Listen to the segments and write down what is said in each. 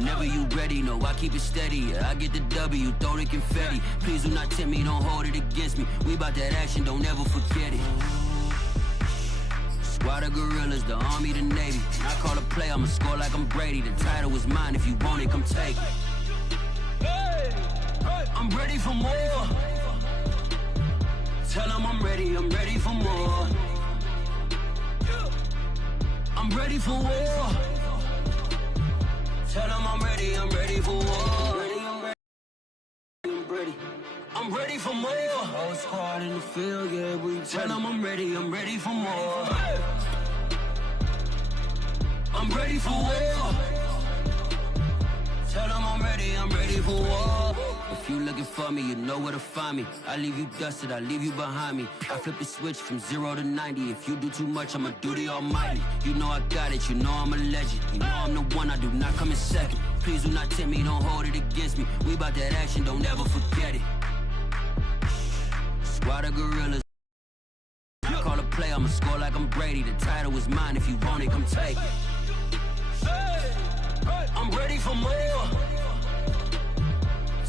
Whenever you ready, no, I keep it steady. Yeah, I get the W, throw the confetti. Please do not tempt me, don't hold it against me. We bout that action, don't ever forget it. Squad of gorillas, the army, the navy. When I call a play, I'ma score like I'm Brady. The title is mine, if you want it, come take it. I'm ready for more. Tell them I'm ready for more. I'm ready for war. Tell them I'm ready for war. I'm ready for more. Whole squad in the field, yeah, we tell them I'm ready for more. I'm ready for war. Tell them I'm ready for war. If you looking for me, you know where to find me. I leave you dusted, I leave you behind me. I flip the switch from 0 to 90. If you do too much, I'ma do the almighty. You know I got it, you know I'm a legend. You know I'm the one, I do not come in second. Please do not tempt me, don't hold it against me. We bout that action, don't ever forget it. Squad of gorillas. I call a play, I'ma score like I'm Brady. The title is mine, if you want it, come take it. I'm ready for more.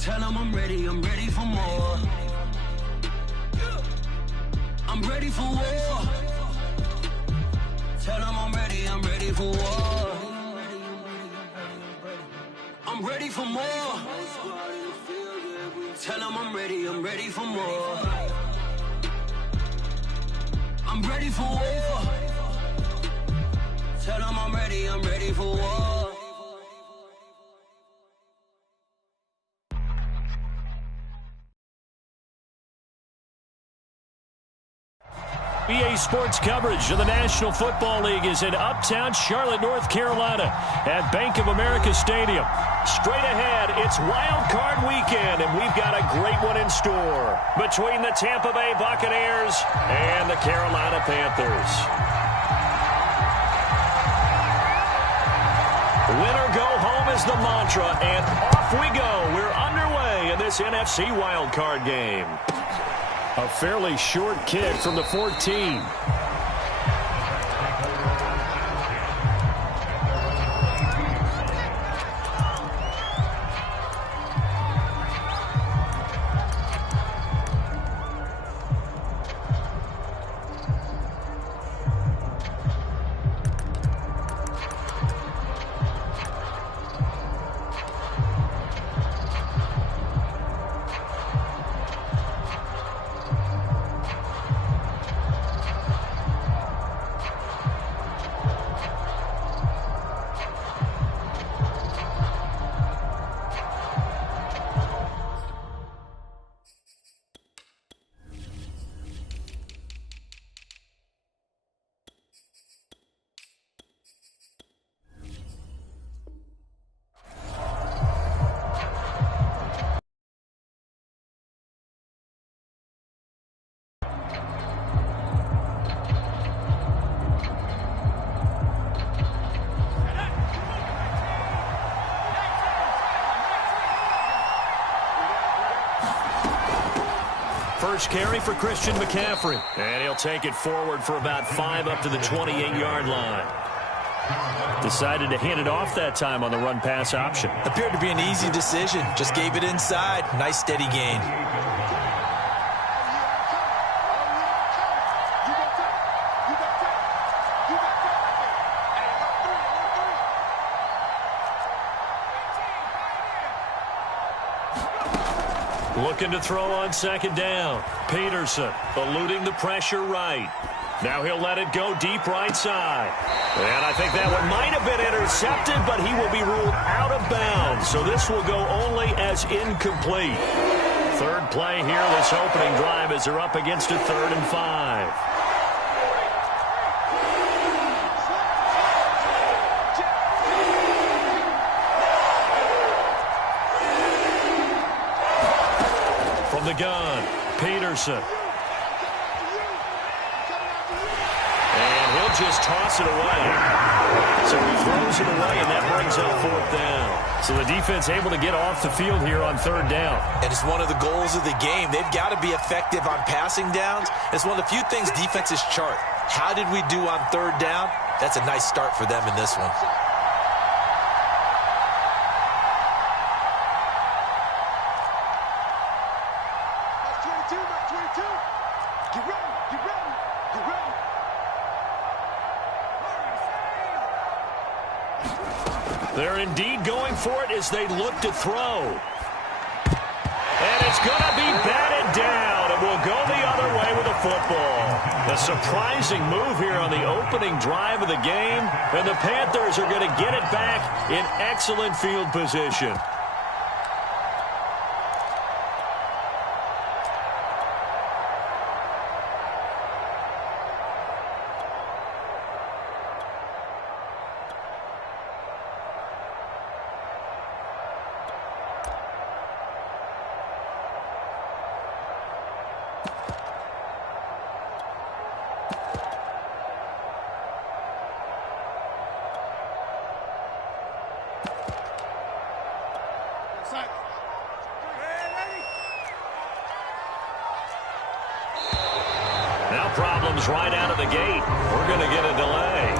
Tell them I'm ready for more. I'm ready for war. Tell them I'm ready for war. I'm ready for more. Tell them I'm ready for more. I'm ready for war. Tell them I'm ready for war. EA Sports coverage of the National Football League is in uptown Charlotte, North Carolina at Bank of America Stadium. Straight ahead, it's Wild Card Weekend, and we've got a great one in store between the Tampa Bay Buccaneers and the Carolina Panthers. Win or go home is the mantra, and off we go. We're underway in this NFC Wild Card game. A fairly short kick from the 14. First carry for Christian McCaffrey. And he'll take it forward for about 5 up to the 28-yard line. Decided to hand it off that time on the run-pass option. Appeared to be an easy decision. Just gave it inside. Nice steady gain. Looking to throw on second down. Peterson eluding the pressure right. Now he'll let it go deep right side. And I think that one might have been intercepted, but he will be ruled out of bounds. So this will go only as incomplete. Third play here this opening drive as they're up against a 3rd and 5. From the gun, Peterson. And he'll just toss it away. So he throws it away, and that brings up 4th down. So the defense able to get off the field here on 3rd down. And it's one of the goals of the game. They've got to be effective on passing downs. It's one of the few things defenses chart. How did we do on 3rd down? That's a nice start for them in this one. They're indeed going for it as they look to throw. And it's going to be batted down. It will go the other way with the football. A surprising move here on the opening drive of the game. And the Panthers are going to get it back in excellent field position. Problems right out of the gate. We're going to get a delay.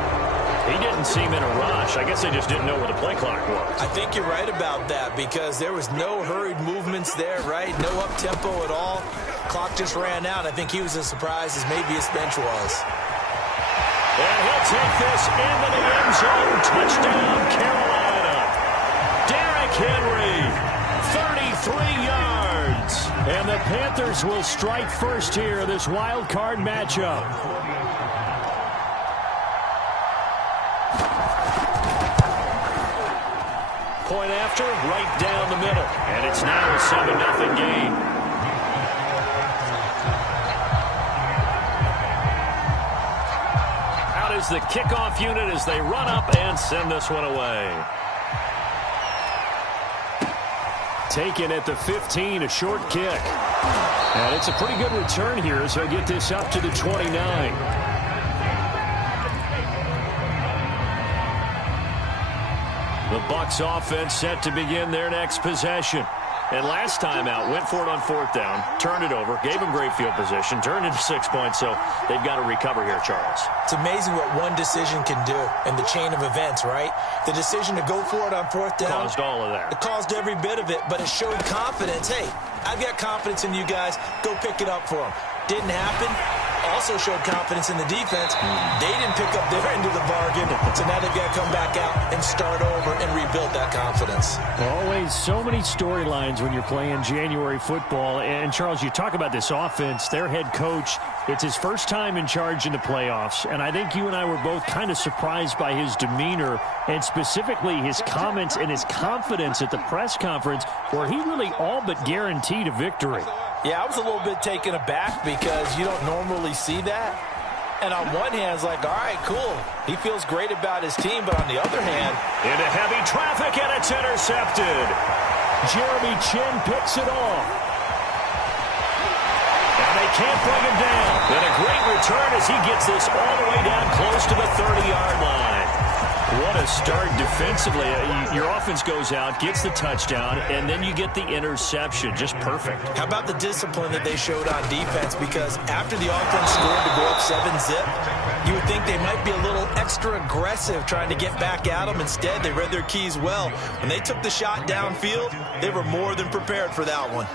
He didn't seem in a rush. I guess they just didn't know where the play clock was. I think you're right about that because there was no hurried movements there, right? No up-tempo at all. Clock just ran out. I think he was as surprised as maybe his bench was. And he'll take this into the end zone. Touchdown, Carolina. Derrick Henry, 33 yards. And the Panthers will strike first here, this wild card matchup. Point after, right down the middle. And it's now a 7-0 game. Out is the kickoff unit as they run up and send this one away. Taken at the 15, a short kick. And it's a pretty good return here as he'll get this up to the 29. The Bucs offense set to begin their next possession. And last time out, went for it on 4th down, turned it over, gave them great field position, turned into 6 points, so they've got to recover here, Charles. It's amazing what one decision can do in the chain of events, right? The decision to go for it on 4th down. Caused all of that. It caused every bit of it, but it showed confidence. Hey, I've got confidence in you guys. Go pick it up for them. Didn't happen. Also showed confidence in the defense. They didn't pick up their end of the bargain, so now they've got to come back out and start over and rebuild that confidence. Always so many storylines when you're playing January football. And, Charles, you talk about this offense, their head coach, it's his first time in charge in the playoffs, and I think you and I were both kind of surprised by his demeanor and specifically his comments and his confidence at the press conference where he really all but guaranteed a victory. Yeah, I was a little bit taken aback because you don't normally see that. And on one hand, it's like, all right, cool. He feels great about his team, but on the other hand... Into heavy traffic, and it's intercepted. Jeremy Chin picks it off. And they can't bring him down. And a great return as he gets this all the way down close to the 30-yard line. What a start defensively. Your offense goes out, gets the touchdown, and then you get the interception. Just perfect. How about the discipline that they showed on defense? Because after the offense scored to go up 7-zip, you would think they might be a little extra aggressive trying to get back at them. Instead, they read their keys well. When they took the shot downfield, they were more than prepared for that one.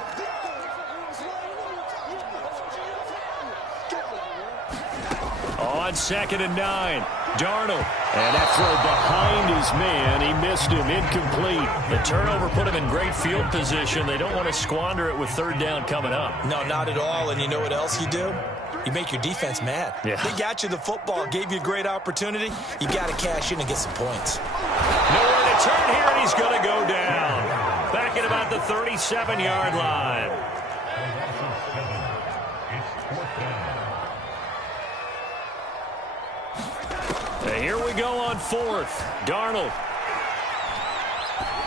On 2nd and 9, Darnold. And that throw behind his man. He missed him. Incomplete. The turnover put him in great field position. They don't want to squander it with 3rd down coming up. No, not at all. And you know what else you do? You make your defense mad. Yeah. They got you the football, gave you a great opportunity. You got to cash in and get some points. Nowhere to turn here, and he's going to go down. Back at about the 37-yard line. Here we go on 4th. Darnold.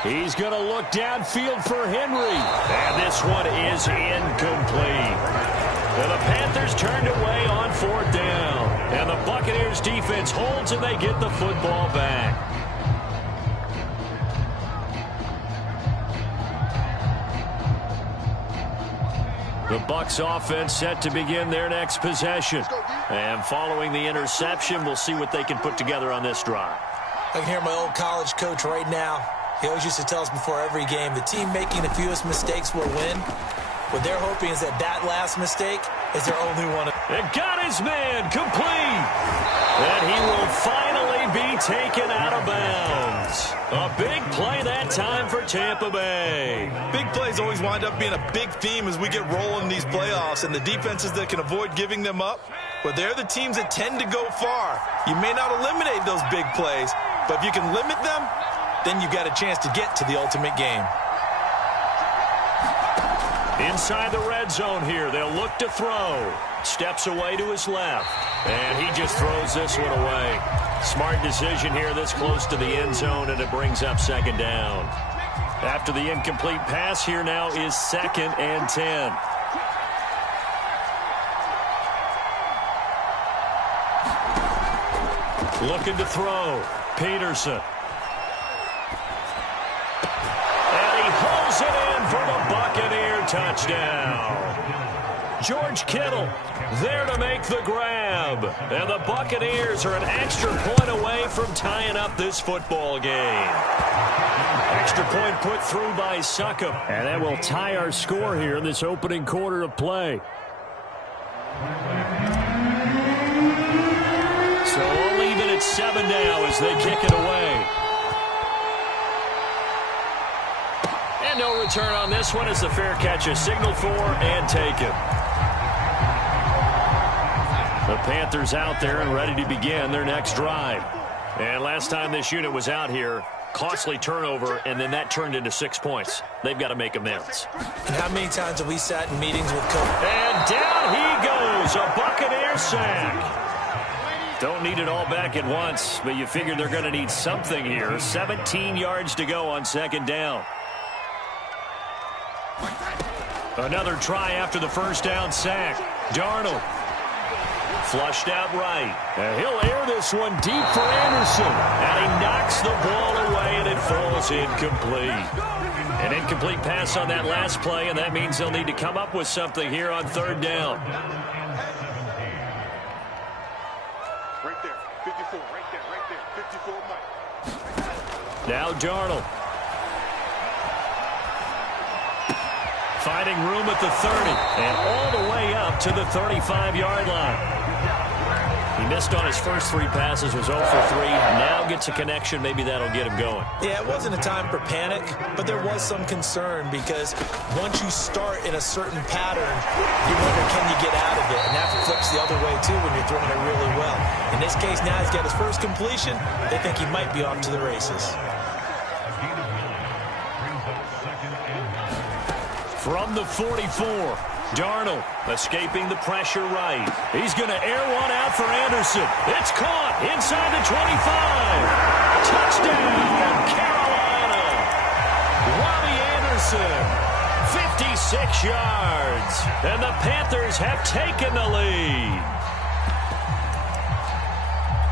He's going to look downfield for Henry. And this one is incomplete. And the Panthers turned away on 4th down. And the Buccaneers defense holds and they get the football back. The Bucs offense set to begin their next possession. And following the interception, we'll see what they can put together on this drive. I can hear my old college coach right now. He always used to tell us before every game, the team making the fewest mistakes will win. What they're hoping is that last mistake is their only one. And got his man complete. And he will finally be taken out of bounds. A big play that time for Tampa Bay. Big plays always wind up being a big theme as we get rolling in these playoffs, and the defenses that can avoid giving them up, well, they're the teams that tend to go far. You may not eliminate those big plays, but if you can limit them, then you've got a chance to get to the ultimate game. Inside the red zone here, they'll look to throw. Steps away to his left, and he just throws this one away. Smart decision here this close to the end zone, and it brings up second down. After the incomplete pass, here now is 2nd and 10. Looking to throw. Peterson. And he holds it in for the Buccaneer touchdown. George Kittle there to make the grab. And the Buccaneers are an extra point away from tying up this football game. Extra point put through by Succop. And that will tie our score here in this opening quarter of play. So we'll leave it at 7 now as they kick it away. And no return on this one as the fair catch is signaled for and taken. The Panthers out there and ready to begin their next drive. And last time this unit was out here, costly turnover, and then that turned into 6 points. They've got to make amends. And how many times have we sat in meetings with coach? And down he goes, a Buccaneer sack. Don't need it all back at once, but you figure they're going to need something here. 17 yards to go on second down. Another try after the first down sack. Darnold. Flushed out right. And he'll air this one deep for Anderson. And he knocks the ball away, and it falls incomplete. An incomplete pass on that last play, and that means they'll need to come up with something here on third down. Right there, 54, right there, 54, Mike. Now Darnold. Finding room at the 30, and all the way up to the 35-yard line. He missed on his first 3 passes, was 0 for 3. Now gets a connection. Maybe that'll get him going. Yeah, it wasn't a time for panic, but there was some concern because once you start in a certain pattern, you wonder, can you get out of it? And that flips the other way, too, when you're throwing it really well. In this case, now he's got his first completion. They think he might be off to the races. From the 44, Darnold escaping the pressure right. He's going to air one out for Anderson. It's caught inside the 25. Touchdown, Carolina. Robbie Anderson, 56 yards. And the Panthers have taken the lead.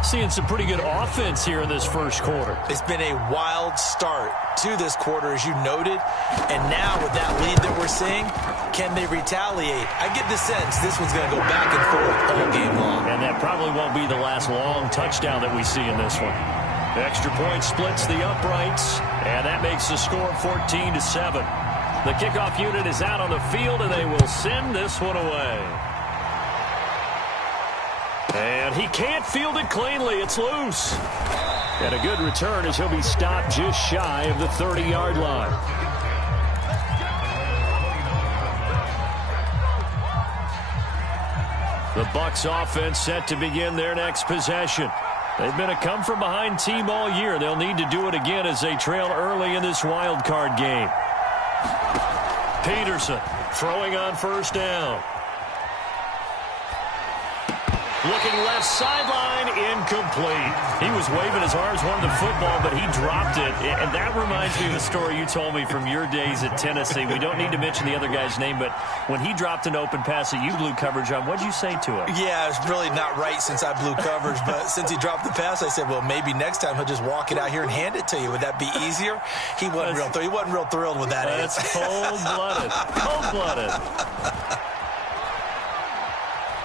Seeing some pretty good offense here in this first quarter. It's been a wild start to this quarter, as you noted. And now with that lead that we're seeing, can they retaliate? I get the sense this one's going to go back and forth all game long. And that probably won't be the last long touchdown that we see in this one. The extra point splits the uprights, and that makes the score 14-7. The kickoff unit is out on the field, and they will send this one away. And he can't field it cleanly. It's loose. And a good return as he'll be stopped just shy of the 30-yard line. The Bucs offense set to begin their next possession. They've been a come-from-behind team all year. They'll need to do it again as they trail early in this wild card game. Peterson throwing on first down. Looking left sideline, incomplete. He was waving his arms, wanting the football, but he dropped it. And that reminds me of the story you told me from your days at Tennessee. We don't need to mention the other guy's name, but when he dropped an open pass that you blew coverage on, what'd you say to him? Yeah, it's really not right since I blew coverage, but since he dropped the pass, I said, well, maybe next time he'll just walk it out here and hand it to you. Would that be easier? He wasn't real thrilled with that. That's cold-blooded. Cold-blooded.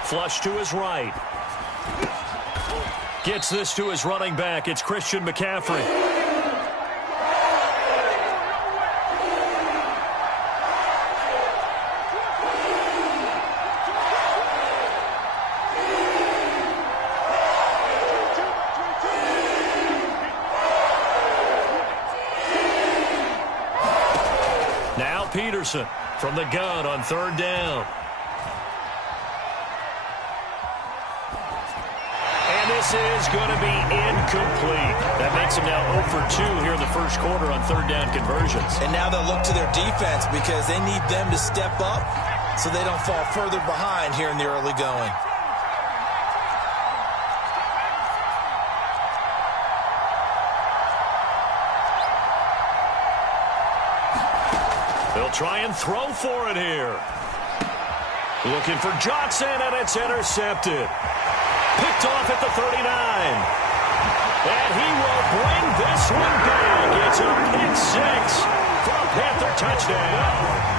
Flush to his right. Gets this to his running back. It's Christian McCaffrey. Peterson from the gun on 3rd down. And this is going to be incomplete. That makes them now 0 for 2 here in the first quarter on 3rd down conversions. And now they'll look to their defense because they need them to step up so they don't fall further behind here in the early going. They'll try and throw for it here. Looking for Johnson, and it's intercepted. Picked off at the 39. And he will bring this one back. It's a pick six for a Panther touchdown.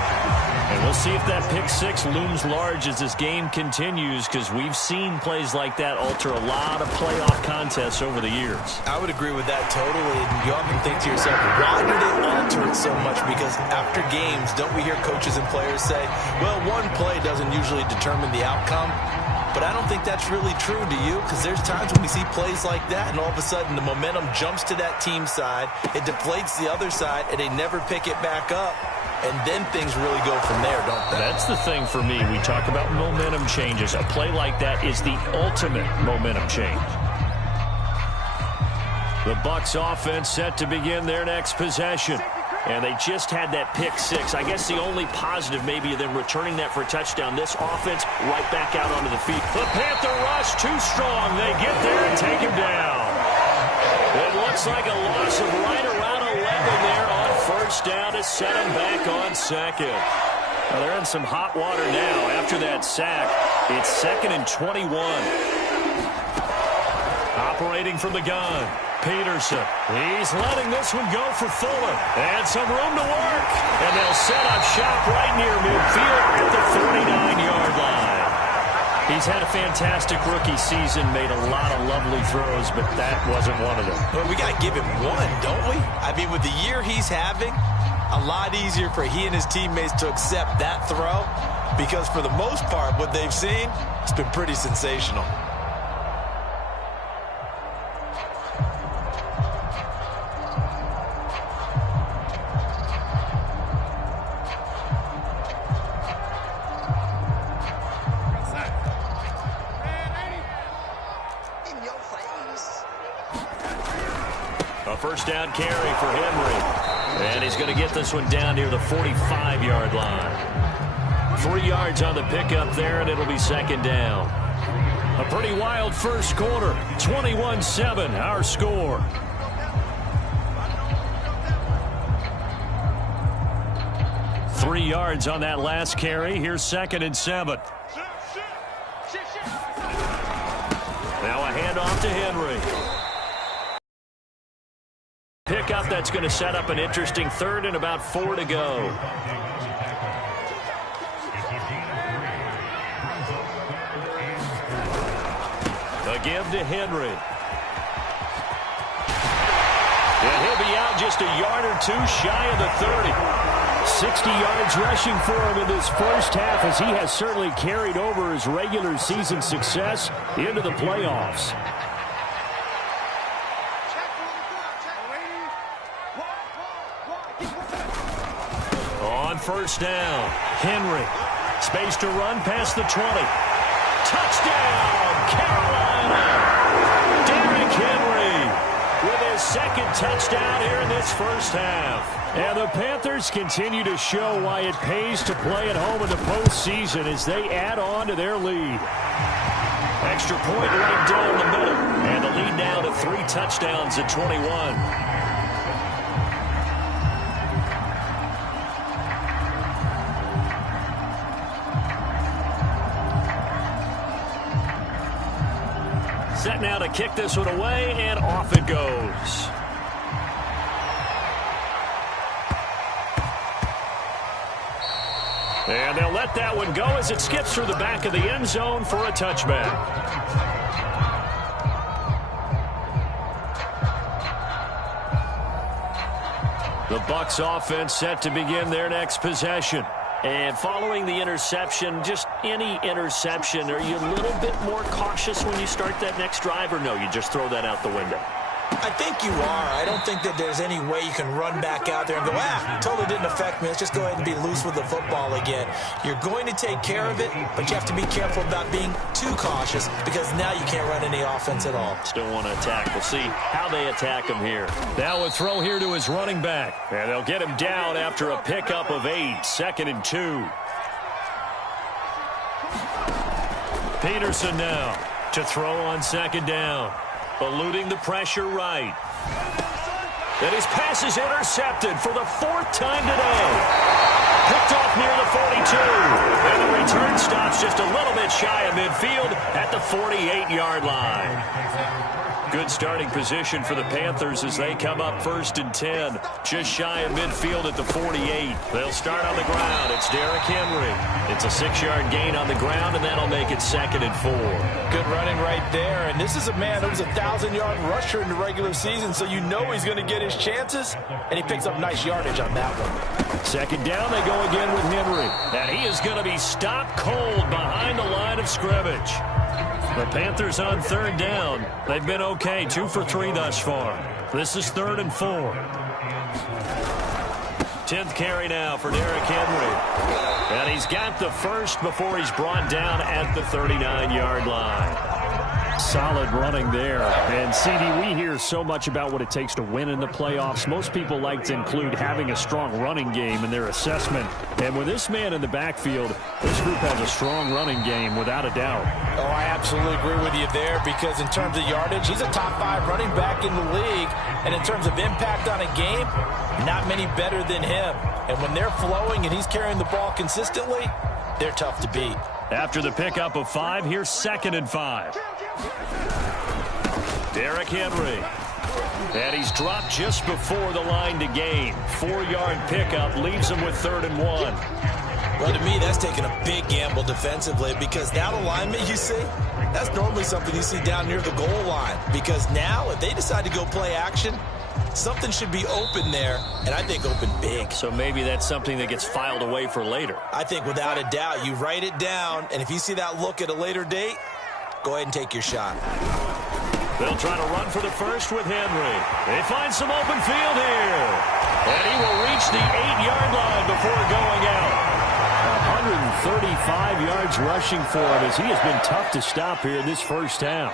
And we'll see if that pick six looms large as this game continues, because we've seen plays like that alter a lot of playoff contests over the years. I would agree with that totally. And you often think to yourself, why do they alter it so much? Because after games, don't we hear coaches and players say, well, one play doesn't usually determine the outcome. But I don't think that's really true, do you? Because there's times when we see plays like that, and all of a sudden the momentum jumps to that team side, it deflates the other side, and they never pick it back up. And then things really go from there, don't they? That's the thing for me. We talk about momentum changes. A play like that is the ultimate momentum change. The Bucs offense set to begin their next possession. And they just had that pick six. I guess the only positive maybe of them returning that for a touchdown. This offense right back out onto the field. The Panther rush too strong. They get there and take him down. It looks like a loss of right around 11 there on 1st down to set him back on 2nd. Well, they're in some hot water now after that sack. It's 2nd and 21. Operating from the gun. Peterson. He's letting this one go for Fuller. And some room to work. And they'll set up shop right near midfield at the 39-yard line. He's had a fantastic rookie season, made a lot of lovely throws, but that wasn't one of them. Well, we got to give him one, don't we? I mean, with the year he's having, a lot easier for he and his teammates to accept that throw, because for the most part, what they've seen, it's been pretty sensational. A 1st down carry for Henry. And he's going to get this one down near the 45-yard line. 3 yards on the pickup there, and it'll be 2nd down. A pretty wild first quarter. 21-7, our score. Three yards on that last carry. Here's 2nd and 7. Now a handoff to Henry. Pickup that's going to set up an interesting 3rd and about 4 to go. A give to Henry. And he'll be out just a yard or 2 shy of the 30. 60 yards rushing for him in this first half, as he has certainly carried over his regular season success into the playoffs. On 1st down, Henry. Space to run past the 20. Touchdown, Carolina! Derrick Henry with his 2nd touchdown here in this first half. And the Panthers continue to show why it pays to play at home in the postseason as they add on to their lead. Extra point right down the middle. And the lead now to 3 touchdowns at 21. Set now to kick this one away, and off it goes. And they'll let that one go as it skips through the back of the end zone for a touchback. The Bucs offense set to begin their next possession. And following the interception, just any interception, are you a little bit more cautious when you start that next drive, or no, you just throw that out the window? I think you are. I don't think that there's any way you can run back out there and go, totally didn't affect me. Let's just go ahead and be loose with the football again. You're going to take care of it, but you have to be careful about being too cautious because now you can't run any offense at all. Still want to attack. We'll see how they attack him here. Now a throw here to his running back. And they'll get him down after a pickup of 8, 2nd and 2. Peterson now to throw on 2nd down. Eluding the pressure right. And his pass is intercepted for the 4th time today. Picked off near the 42. And the return stops just a little bit shy of midfield at the 48-yard line. Good starting position for the Panthers as they come up 1st and 10. Just shy of midfield at the 48. They'll start on the ground. It's Derrick Henry. It's a 6-yard gain on the ground, and that'll make it 2nd and 4. Good running right there. And this is a man who was a 1,000-yard rusher in the regular season, so you know he's going to get his chances, and he picks up nice yardage on that one. 2nd down, they go again with Henry. And he is going to be stopped cold behind the line of scrimmage. The Panthers on 3rd down. They've been okay, 2 for 3 thus far. This is 3rd and 4. 10th carry now for Derrick Henry. And he's got the first before he's brought down at the 39-yard line. Solid running there. And, CD, we hear so much about what it takes to win in the playoffs. Most people like to include having a strong running game in their assessment. And with this man in the backfield, this group has a strong running game without a doubt. Oh, I absolutely agree with you there because in terms of yardage, he's a top 5 running back in the league. And in terms of impact on a game, not many better than him. And when they're flowing and he's carrying the ball consistently, they're tough to beat. After the pickup of 5, here's 2nd and 5. Derrick Henry. And he's dropped just before the line to gain. 4-yard pickup leaves him with 3rd and 1. Well, to me, that's taking a big gamble defensively because that alignment you see, that's normally something you see down near the goal line. Because now, if they decide to go play action, something should be open there, and I think open big. So maybe that's something that gets filed away for later. I think without a doubt, you write it down, and if you see that look at a later date, go ahead and take your shot. They'll try to run for the first with Henry. They find some open field here. And he will reach the 8-yard line before going out. 135 yards rushing for him as he has been tough to stop here in this first half.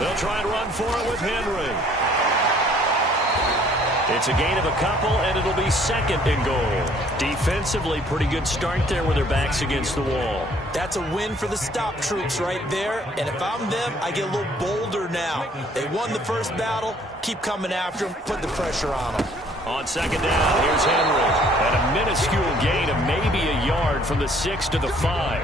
They'll try and run for it with Henry. It's a gain of a couple, and it'll be 2nd and goal. Defensively, pretty good start there with their backs against the wall. That's a win for the stop troops right there, and if I'm them, I get a little bolder now. They won the first battle, keep coming after them, put the pressure on them. On 2nd down, here's Henry. And a minuscule gain of maybe a yard from the 6 to the 5.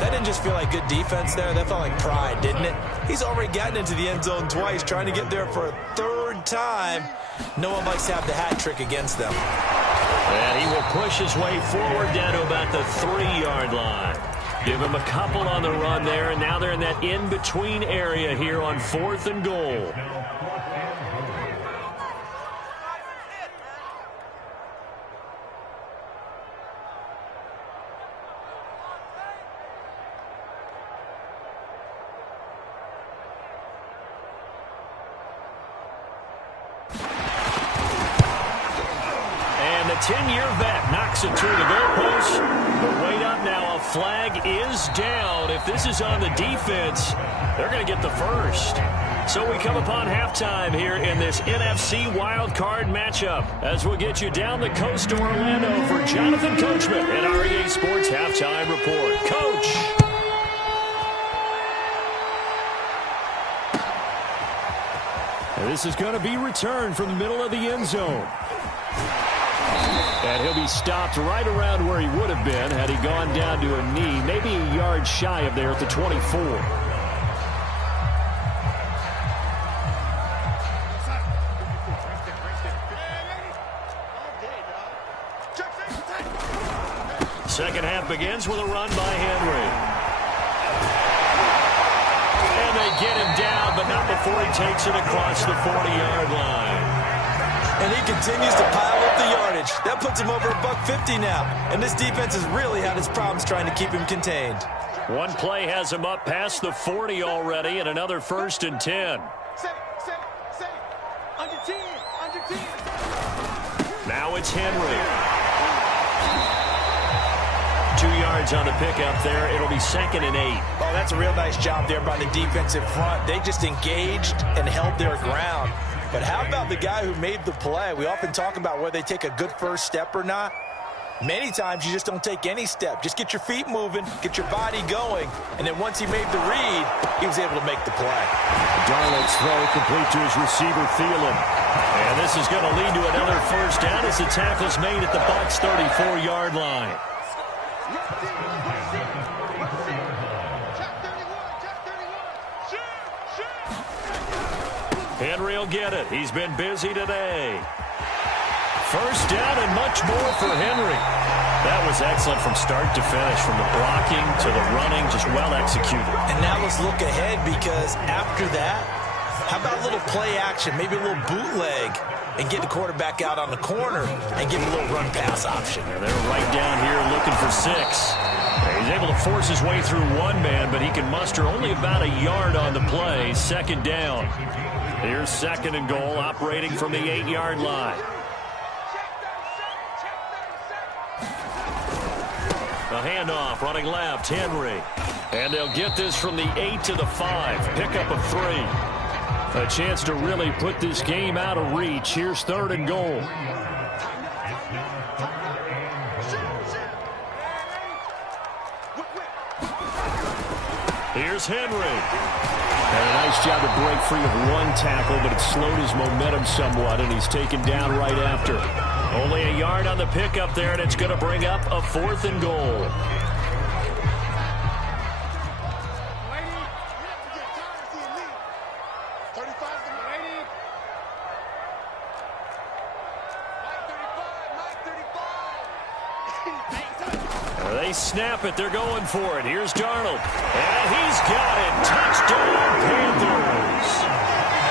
That didn't just feel like good defense there. That felt like pride, didn't it? He's already gotten into the end zone twice, trying to get there for a 3rd time. No one likes to have the hat trick against them. And he will push his way forward down to about the 3-yard line. Give him a couple on the run there, and now they're in that in-between area here on 4th and goal. The 10-year vet knocks it through the goalpost. But wait up now. A flag is down. If this is on the defense, they're going to get the first. So we come upon halftime here in this NFC wildcard matchup as we'll get you down the coast to Orlando for Jonathan Coachman at our EA Sports Halftime Report. Coach. And this is going to be returned from the middle of the end zone. And he'll be stopped right around where he would have been had he gone down to a knee, maybe a yard shy of there at the 24. Second half begins with a run by Henry. And they get him down, but not before he takes it across the 40-yard line. And he continues to pile up the yardage. That puts him over $150 now. And this defense has really had its problems trying to keep him contained. One play has him up past the 40 already, and another 1st and 10. Under 10. Now it's Henry. 2 yards on the pickup there. It'll be 2nd and 8. Oh, that's a real nice job there by the defensive front. They just engaged and held their ground. But how about the guy who made the play? We often talk about whether they take a good first step or not. Many times you just don't take any step. Just get your feet moving, get your body going, and then once he made the read, he was able to make the play. Darnold's throw complete to his receiver, Thielen. And this is going to lead to another 1st down as the tackle's made at the Bucs' 34-yard line. Henry will get it. He's been busy today. 1st down and much more for Henry. That was excellent from start to finish, from the blocking to the running, just well executed. And now let's look ahead, because after that, how about a little play action, maybe a little bootleg, and get the quarterback out on the corner and give him a little run pass option. Yeah, they're right down here looking for 6. He's able to force his way through one man, but he can muster only about a yard on the play. 2nd down. Here's 2nd and goal, operating from the 8-yard line. A handoff, running left, Henry. And they'll get this from the 8 to the 5. Pickup of 3. A chance to really put this game out of reach. Here's 3rd and goal. Here's Henry. And a nice job to break free of one tackle, but it slowed his momentum somewhat, and he's taken down right after. Only a yard on the pickup there, and it's going to bring up a 4th and goal. They snap it. They're going for it. Here's Darnold. And he's got it. Touchdown, Panthers.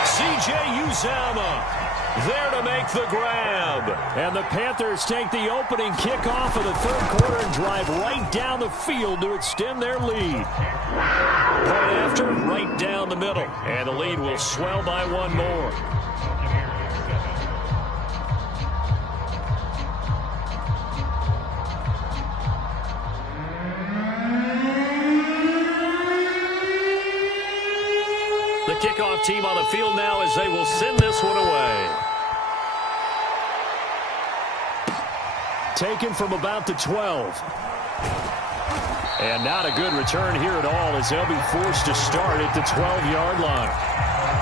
C.J. Uzomah there to make the grab. And the Panthers take the opening kickoff of the 3rd quarter and drive right down the field to extend their lead. Point after, right down the middle. And the lead will swell by 1 more. The kickoff team on the field now as they will send this one away. Taken from about the 12. And not a good return here at all as they'll be forced to start at the 12-yard line.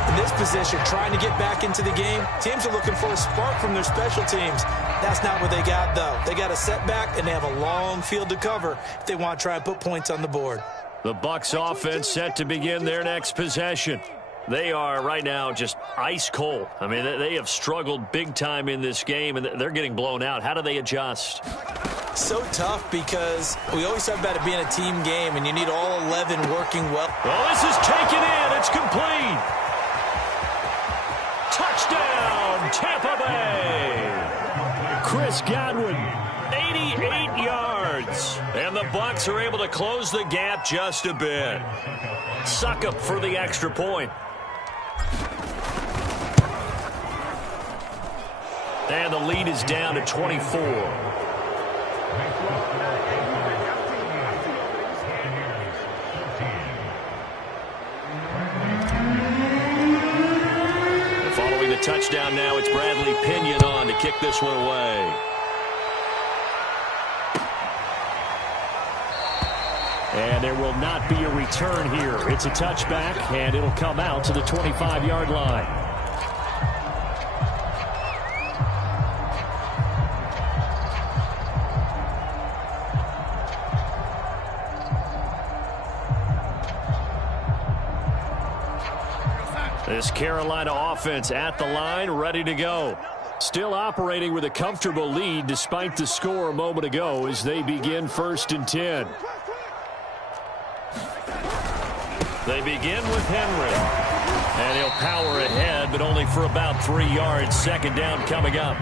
In this position, trying to get back into the game, teams are looking for a spark from their special teams. That's not what they got, though. They got a setback, and they have a long field to cover if they want to try and put points on the board. The Bucs offense set to begin their next possession. They are right now just ice cold. I mean, they have struggled big time in this game, and they're getting blown out. How do they adjust? So tough, because we always talk about it being a team game, and you need all 11 working well. Oh, this is taken in. It's complete. Touchdown, Tampa Bay. Chris Godwin, 88 yards. And the Bucs are able to close the gap just a bit. Succop for the extra point. And the lead is down to 24. Following the touchdown now, it's Bradley Pinion on to kick this one away. And there will not be a return here. It's a touchback, and it'll come out to the 25-yard line. This Carolina offense at the line, ready to go. Still operating with a comfortable lead despite the score a moment ago as they begin 1st and 10. They begin with Henry. And he'll power ahead, but only for about 3 yards. 2nd down coming up.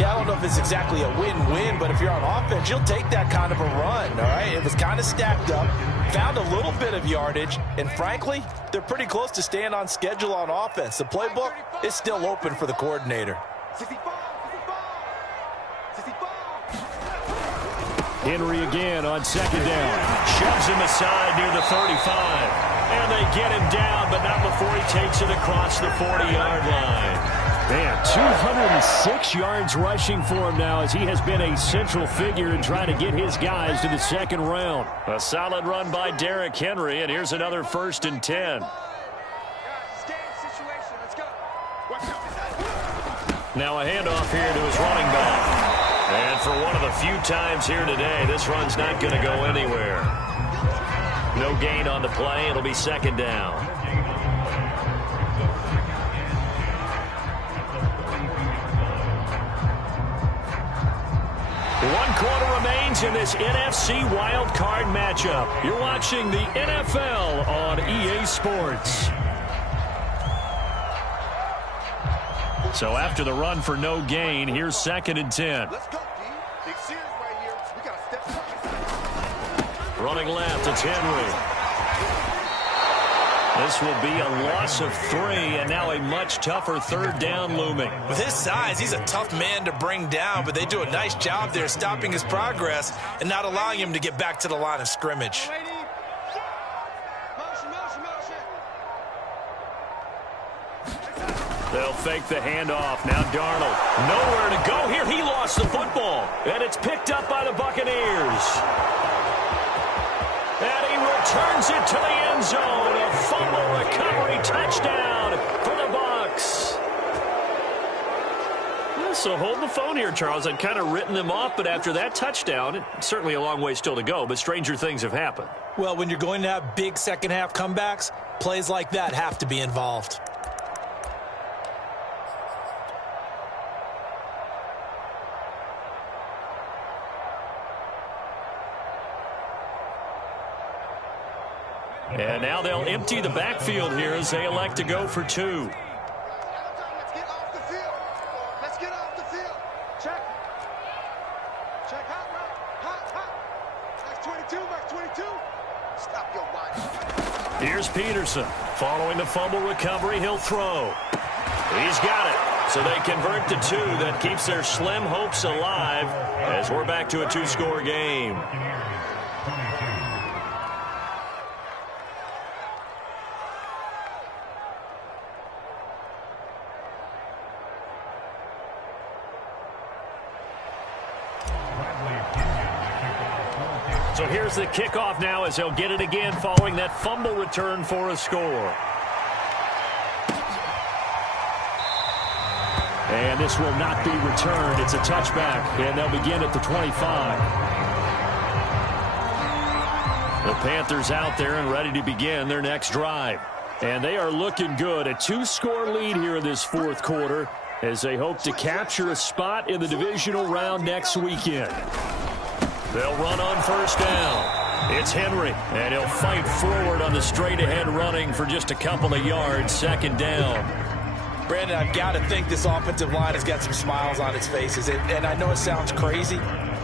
Yeah, I don't know if it's exactly a win-win, but if you're on offense, you'll take that kind of a run, all right? It was kind of stacked up, found a little bit of yardage, and frankly, they're pretty close to staying on schedule on offense. The playbook is still open for the coordinator. Henry again on second down. Shoves him aside near the 35. And they get him down, but not before he takes it across the 40-yard line. Man, 206 yards rushing for him now as he has been a central figure in trying to get his guys to the second round. A solid run by Derrick Henry, and here's another 1st and 10. Now a handoff here to his running back. And for one of the few times here today, this run's not going to go anywhere. No gain on the play. It'll be 2nd down. One quarter remains in this NFC wildcard matchup. You're watching the NFL on EA Sports. So after the run for no gain, here's 2nd and 10. Let's go, D. Big series right here. We got to step up. Running left, it's Henry. This will be a loss of 3, and now a much tougher 3rd down looming. With his size, he's a tough man to bring down, but they do a nice job there stopping his progress and not allowing him to get back to the line of scrimmage. They'll fake the handoff. Now Darnold. Nowhere to go here. He lost the football. And it's picked up by the Buccaneers. And he returns it to the end zone. A fumble recovery touchdown for the Bucs. Yeah, so hold the phone here, Charles. I'd kind of written them off, but after that touchdown, it's certainly a long way still to go, but stranger things have happened. Well, when you're going to have big second-half comebacks, plays like that have to be involved. And now they'll empty the backfield here as they elect to go for 2. Let's get off the field. Let's get off the field. Check. Check hot. Max 22, Max 22. Stop your mind. Here's Peterson. Following the fumble recovery, he'll throw. He's got it. So they convert to 2. That keeps their slim hopes alive as we're back to a 2-score game. So here's the kickoff now as they'll get it again following that fumble return for a score. And this will not be returned. It's a touchback, and they'll begin at the 25. The Panthers out there and ready to begin their next drive. And they are looking good. A 2-score lead here in this 4th quarter as they hope to capture a spot in the divisional round next weekend. They'll run on 1st down. It's Henry, and he'll fight forward on the straight-ahead running for just a couple of yards. 2nd down. Brandon, I've got to think this offensive line has got some smiles on its faces. And I know it sounds crazy,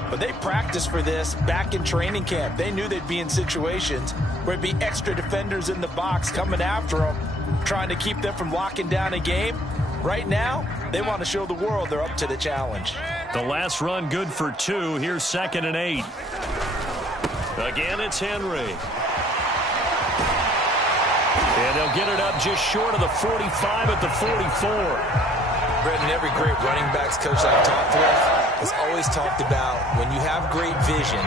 but they practiced for this back in training camp. They knew they'd be in situations where there'd be extra defenders in the box coming after them, trying to keep them from locking down a game. Right now, they want to show the world they're up to the challenge. The last run good for 2. Here's 2nd and 8. Again, it's Henry. And they'll get it up just short of the 45 at the 44. Brendan, every great running backs coach I've talked with has always talked about when you have great vision,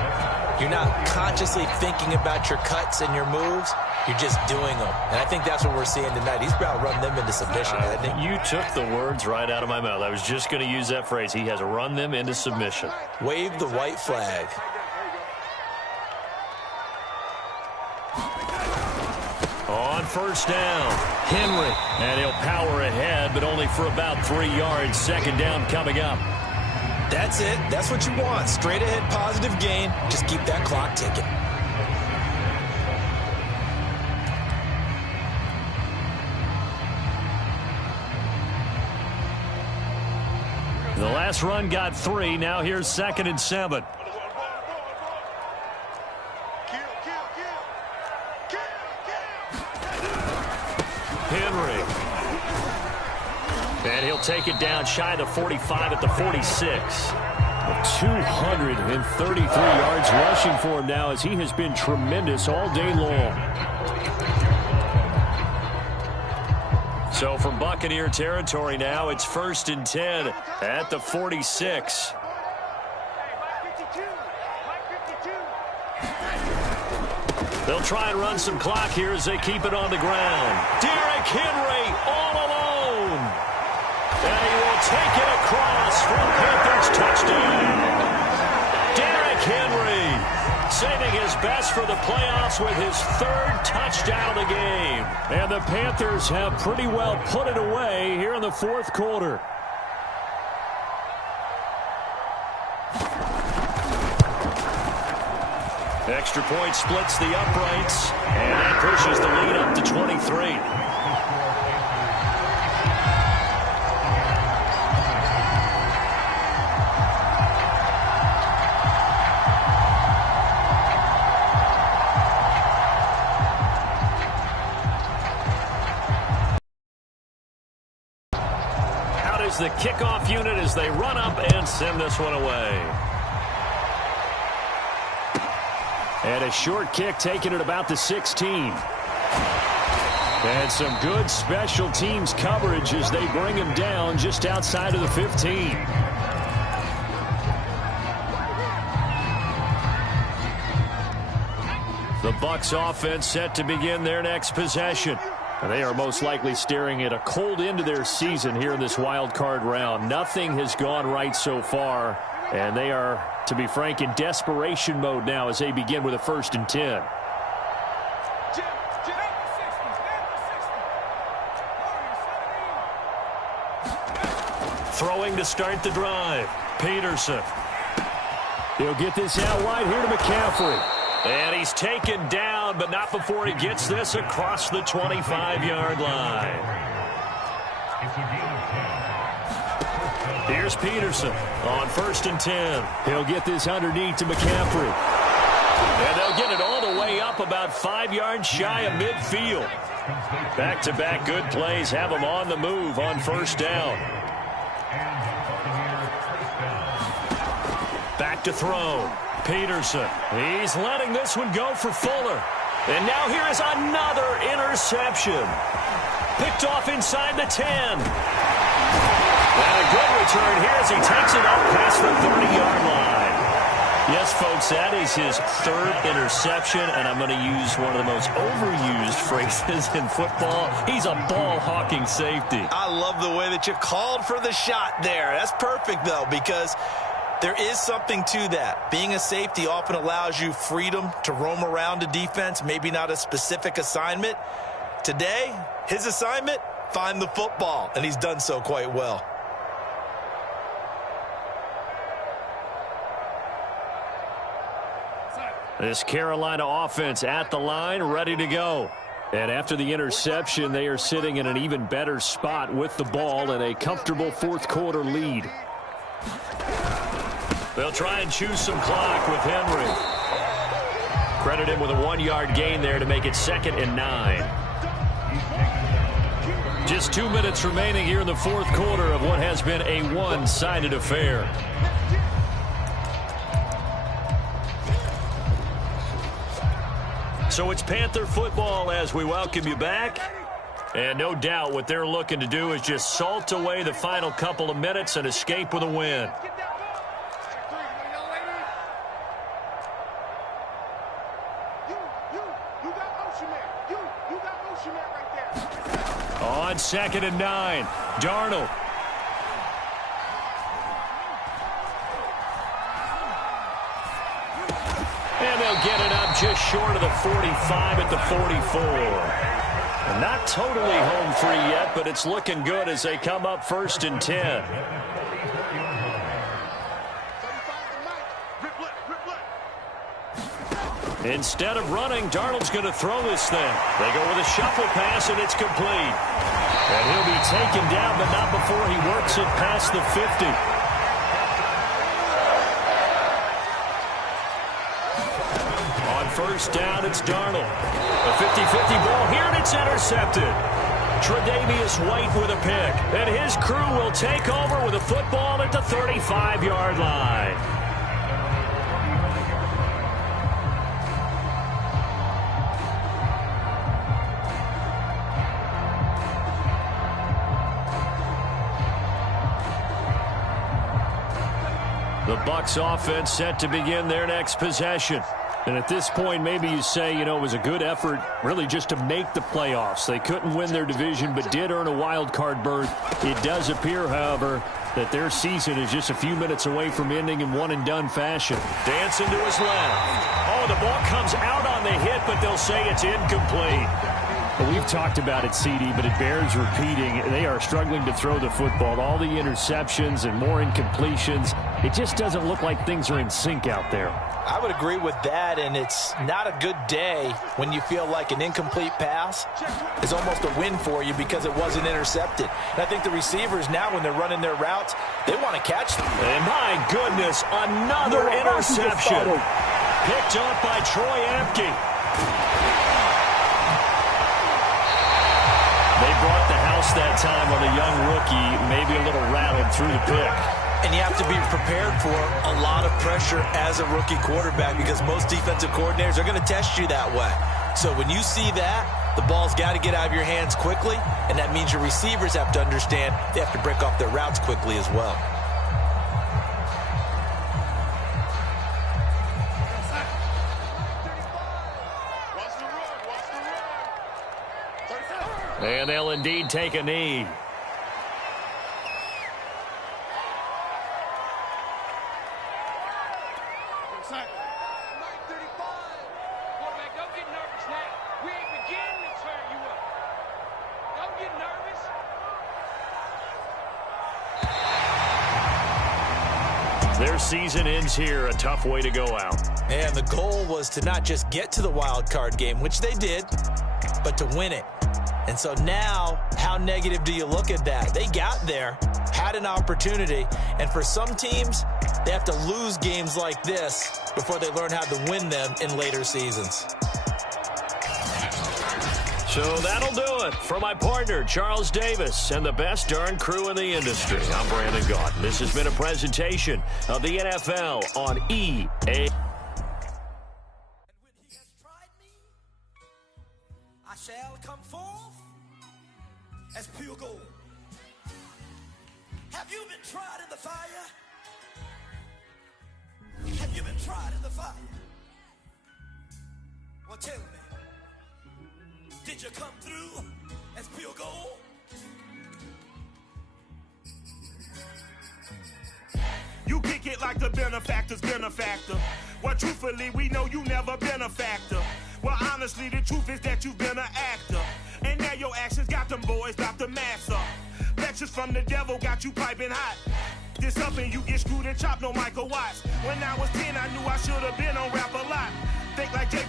you're not consciously thinking about your cuts and your moves. You're just doing them. And I think that's what we're seeing tonight. He's about to run them into submission, hasn't he? You took the words right out of my mouth. I was just going to use that phrase. He has run them into submission. Wave the white flag. On 1st down, Henry. And he'll power ahead, but only for about 3 yards. 2nd down coming up. That's it. That's what you want. Straight ahead positive gain. Just keep that clock ticking. The last run got 3. Now here's 2nd and 7. Henry. And he'll take it down shy of the 45 at the 46. 233 yards rushing for him now as he has been tremendous all day long. So from Buccaneer territory now, it's 1st and 10 at the 46. They'll try and run some clock here as they keep it on the ground. Derrick Henry all alone. And he will take it across for a Panthers touchdown. Derrick Henry saving his best for the playoffs with his 3rd touchdown of the game. And the Panthers have pretty well put it away here in the 4th quarter. Extra point splits the uprights, and that pushes the lead up to 23. Out is the kickoff unit as they run up and send this one away. And a short kick taken at about the 16. And some good special teams coverage as they bring him down just outside of the 15. The Bucs offense set to begin their next possession. And they are most likely staring at a cold end to their season here in this wild card round. Nothing has gone right so far, and they are, to be frank, in desperation mode now as they begin with a 1st and 10. Throwing to start the drive. Peterson. He'll get this out wide here to McCaffrey. And he's taken down, but not before he gets this across the 25-yard line. Here's Peterson on 1st and 10. He'll get this underneath to McCaffrey. And they'll get it all the way up about 5 yards shy of midfield. Back-to-back good plays have them on the move on 1st down. Back to throw. Peterson. He's letting this one go for Fuller. And now here is another interception. Picked off inside the 10. And a good return here as he takes it up past the 30-yard line. Yes, folks, that is his 3rd interception, and I'm going to use one of the most overused phrases in football. He's a ball-hawking safety. I love the way that you called for the shot there. That's perfect, though, because there is something to that. Being a safety often allows you freedom to roam around a defense, maybe not a specific assignment. Today, his assignment, find the football, and he's done so quite well. This Carolina offense at the line, ready to go. And after the interception, they are sitting in an even better spot with the ball and a comfortable 4th quarter lead. They'll try and choose some clock with Henry. Credit him with a 1-yard gain there to make it 2nd and 9. Just 2 minutes remaining here in the 4th quarter of what has been a one-sided affair. So it's Panther football as we welcome you back. And no doubt what they're looking to do is just salt away the final couple of minutes and escape with a win. On 2nd and 9, Darnold. And they'll get it up just short of the 45 at the 44. And not totally home free yet, but it's looking good as they come up 1st and 10. Instead of running, Darnold's going to throw this thing. They go with a shuffle pass, and it's complete. And he'll be taken down, but not before he works it past the 50. first down, it's Darnold. A 50-50 ball here, and it's intercepted. Tre'Davious White with a pick, and his crew will take over with a football at the 35-yard line. The Bucs offense set to begin their next possession. And at this point, maybe you say, it was a good effort really just to make the playoffs. They couldn't win their division, but did earn a wild card berth. It does appear, however, that their season is just a few minutes away from ending in one-and-done fashion. Dancing to his left. Oh, the ball comes out on the hit, but they'll say it's incomplete. Well, we've talked about it, CD, but it bears repeating. They are struggling to throw the football. All the interceptions and more incompletions. It just doesn't look like things are in sync out there. I would agree with that, and it's not a good day when you feel like an incomplete pass is almost a win for you because it wasn't intercepted. And I think the receivers now, when they're running their routes, they want to catch them. And my goodness, another interception. Picked up by Troy Apke. They brought the house that time on a young rookie, maybe a little rattled through the pick. And you have to be prepared for a lot of pressure as a rookie quarterback because most defensive coordinators are going to test you that way. So when you see that, the ball's got to get out of your hands quickly, and that means your receivers have to understand they have to break off their routes quickly as well. And they'll indeed take a knee. Their season ends here, a tough way to go out. And the goal was to not just get to the wild card game, which they did, but to win it. And so now, how negative do you look at that? They got there, had an opportunity, and for some teams, they have to lose games like this before they learn how to win them in later seasons. So that'll do it for my partner, Charles Davis, and the best darn crew in the industry. I'm Brandon Gaunt. This has been a presentation of the NFL on EA. I shall come forth as pure gold. Have you been tried in the fire? Have you been tried in the fire? Well, tell me, did you come through as pure gold? You kick it like the benefactor's benefactor. Well, truthfully, we know you never been a factor. Well, honestly, the truth is that you've been an actor. And now your actions got them boys, got the mass up. Lectures from the devil got you piping hot. This up and you get screwed and chopped, no Michael Watts. When I was 10, I knew I should have been on rap a lot. Think like J.